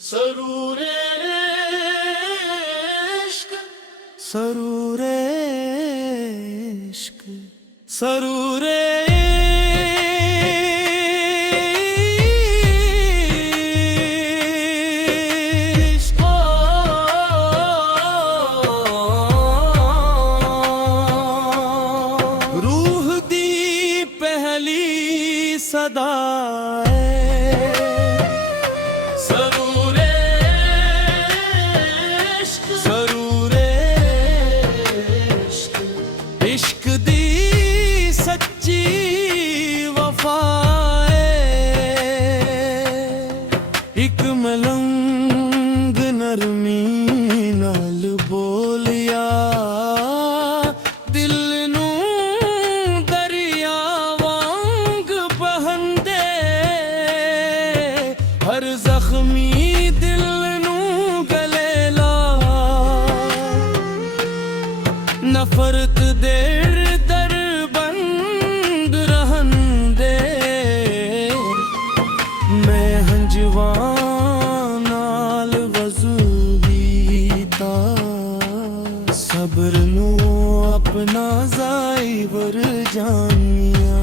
सरूर इश्क सरूर इश्क सरूर इश्क रूह दी पहली सदा इश्क दी सच्ची वफा एक मलंग नरमी नाल बोलिया दिल नू दरिया वांग बहंदे हर जख्मी दिल नू गले ला नफरत दे नाल वज़ूता सब्र नू अपना ज़ाइवर जानिया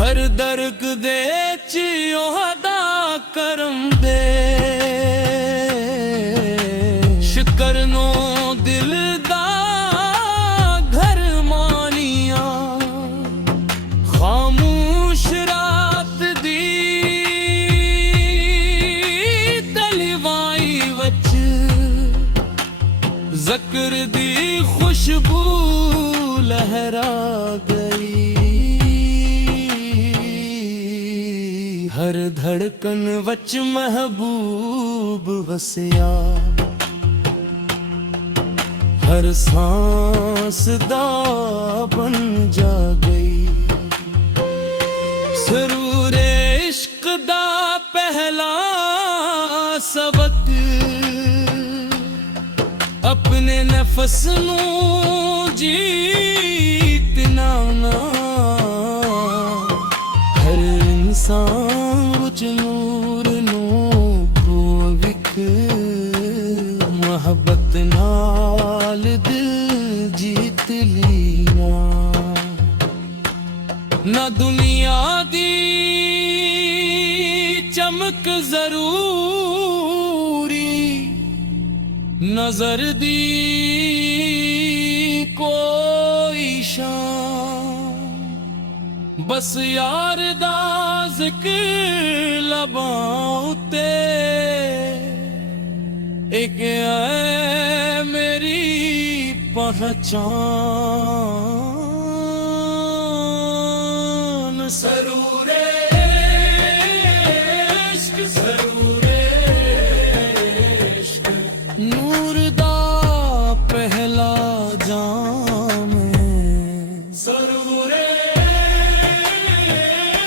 हर दर्द दे चियोदा करम दे शुक्र नो दिल दा घर मानिया खामोश ज़क्र दी खुशबू लहरा गई हर धड़कन वच महबूब वसिया हर सांस दा बन जा गई सरूर इश्क दा पहला सबक अपने नफस नू जीतना ना हर इंसान विच नूर नू विख मोहब्बत नाल दिल जीत लीना ना दुनिया दी चमक जरूरी नजर दी कोई शान बस यार दा ज़िक्र लबां उते एक है मेरी पहचान सरूर इश्क सरूर इश्क नूर दा पहला जाम सरूर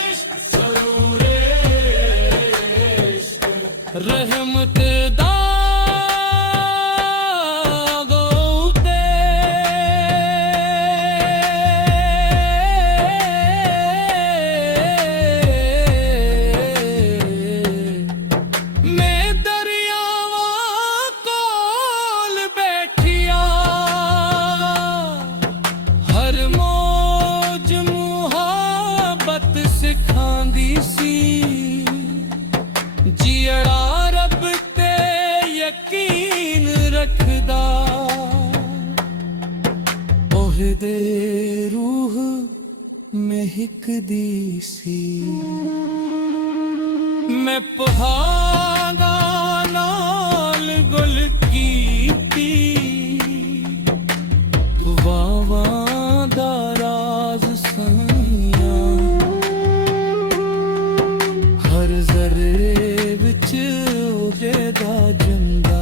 इश्क सरूर इश्क रहमत दा गोते मैं सिखांदी सी जियड़ा रब ते यकीन रखदा ओहदे रूह महकदी सी मैं पहाड़ा नाल गुल कीती वावा दा राज हर ज़र्रे विच उजड़ा जंदा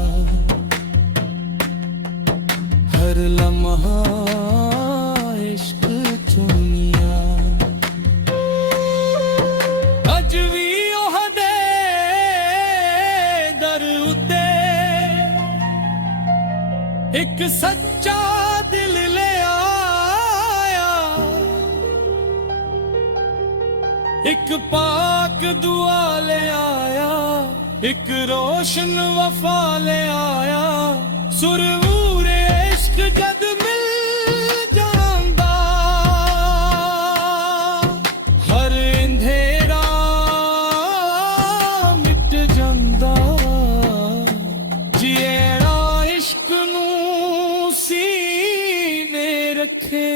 हर लम्हा इश्क चुनिया अज भी ओहदे दर उते एक सच्चा दिल ले आया एक पाक दुआ ले आया। ਇੱਕ ਰੋਸ਼ਨ ਵਫਾ ਲੈ ਆਇਆ ਸੁਰੂਰੇ ਇਸ਼ਕ ਜਦ ਮਿਲ ਜਾਂਦਾ ਹਰ ਅੰਧੇਰਾ ਮਿਟ ਜਾਂਦਾ ਜਿਹੜਾ ਇਸ਼ਕ ਨੂੰ ਸੀਨੇ ਰੱਖੇ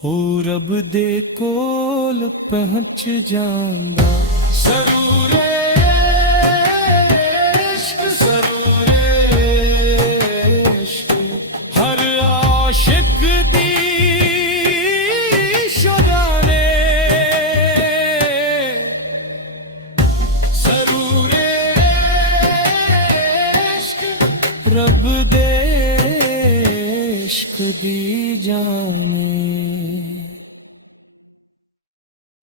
ਉਹ ਰੱਬ ਦੇ ਕੋਲ ਪਹੁੰਚ ਜਾਂਦਾ ਸਰੂਰੇ ਇਸ਼ਕ ਸਰੂਰੇ ਇਸ਼ਕ ਹਰ ਆਸ਼ਿਕ ਦੀ ਸ਼ੁਰਾਨੇ ਸਰੂਰੇ ਇਸ਼ਕ ਰੱਬ ਦੇ ਇਸ਼ਕ ਦੀ ਜਾਨ